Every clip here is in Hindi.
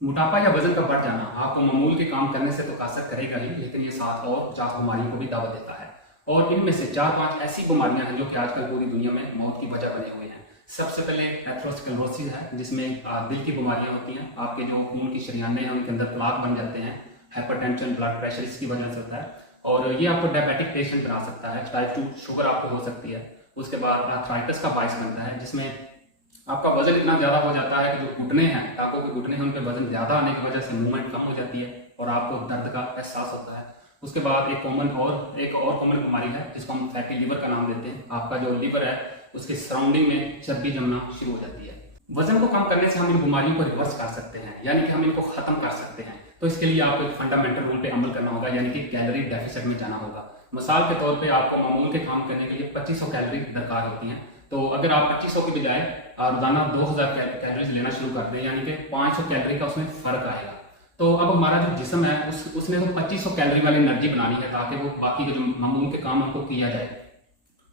मोटापा या वजन का बढ़ जाना आपको मामूल के काम करने से तो कासर करेगा ही, लेकिन ये साथ और 50 बीमारियों को भी दावत देता है। और इनमें से 4-5 ऐसी बीमारियां हैं जो कि आजकल पूरी दुनिया में मौत की वजह बने हुए हैं। सबसे पहले एथेरोस्क्लेरोसिस है, जिसमें दिल की बीमारियां होती हैं। आपके जो खून की शरीयानें हैं उनके अंदर प्लाक बन जाते हैं। हाइपरटेंशन, ब्लड प्रेशर इसकी वजह से होता है। और ये आपको डायबिटिक पेशेंट बना सकता है। टाइप 2 शुगर आपको हो सकती है। उसके बाद आर्थराइटिस का बायस बनता है, जिसमें आपका वजन इतना ज़्यादा हो जाता है कि जो घुटने हैं, टाँगों के घुटने हैं, उन पे वजन ज़्यादा आने की वजह से मूवमेंट कम हो जाती है और आपको दर्द का एहसास होता है। उसके बाद एक और कॉमन बीमारी है जिसको हम फैटी लिवर का नाम देते हैं। आपका जो लिवर है उसके सराउंडिंग में चर्बी जमना शुरू हो जाती है। वजन को कम करने से हम इन बीमारियों को रिवर्स कर सकते हैं, यानी कि हम इनको खत्म कर सकते हैं। तो इसके लिए आपको एक फंडामेंटल रूल पे अमल करना होगा, यानी कि कैलोरी डेफिसिट में जाना होगा। मिसाल के तौर पे आपको मामूल के काम करने के लिए 2500 कैलोरी दरकार होती हैं। तो अगर आप 2500 की बजाय रोजाना 2000 कैलोरीज लेना शुरू कर दें, यानी कि 500 कैलोरी का उसमें फर्क आएगा। तो अब हमारा जो जिस्म है उसने तो 2500 कैलोरी वाली एनर्जी बनानी है ताकि वो बाकी के जो मामूल के काम हमको किया जाए।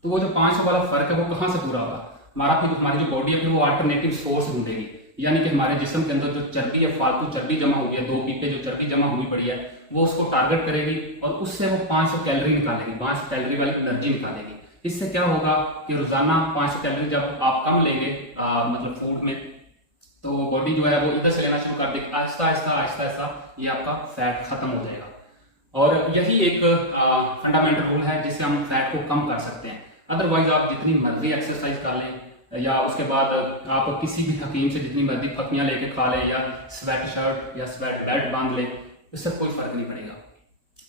तो वो जो 500 वाला फर्क है वो कहाँ से पूरा होगा? हमारी जो बॉडी है फिर वो अल्टरनेटिव सोर्स ढूंढेगी, यानी कि हमारे जिस्म के अंदर जो चर्बी है, फालतू चर्बी जमा हुई है, 2 पीपे जो चर्बी जमा हुई पड़ी है, वो उसको टारगेट करेगी और उससे वो 500 कैलोरी निकालेगी, 500 कैलोरी वाली एनर्जी निकालेगी। इससे क्या होगा कि रोजाना 500 कैलोरी जब आप कम लेंगे मतलब फूड में, तो बॉडी जो है वो इधर से लेना शुरू कर देगी। आहिस्ता आहिस्ता आहिस्ता आहिस्ता ये आपका फैट खत्म हो जाएगा। और यही एक फंडामेंटल रूल है जिससे हम फैट को कम कर सकते हैं। अदरवाइज आप जितनी मर्जी एक्सरसाइज कर लें या उसके बाद आप किसी भी हकीम से जितनी मर्जी फकियां लेके खा लें या स्वेट शर्ट या स्वेट बेल्ट बांध लें, इससे कोई फर्क नहीं पड़ेगा।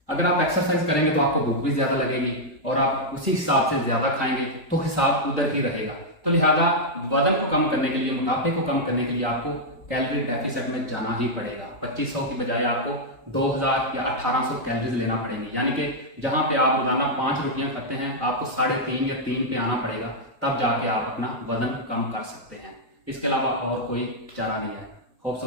अगर आप एक्सरसाइज करेंगे तो आपको भूख भी ज्यादा लगेगी और आप उसी हिसाब से ज्यादा खाएंगे, तो हिसाब उधर ही रहेगा। तो लिहाजा वजन को कम करने के लिए, मोटापे को कम करने के लिए आपको कैलोरी डेफिसिट में जाना ही पड़ेगा। 2500 की बजाय आपको 2000 या 1800 कैलोरीज लेना पड़ेंगे, यानी कि जहां पे आप रोजाना 5 रोटियां खाते हैं आपको 3.5 या 3 पे आना पड़ेगा, तब जाके आप अपना वजन कम कर सकते हैं। इसके अलावा और कोई चारा नहीं है। Hope so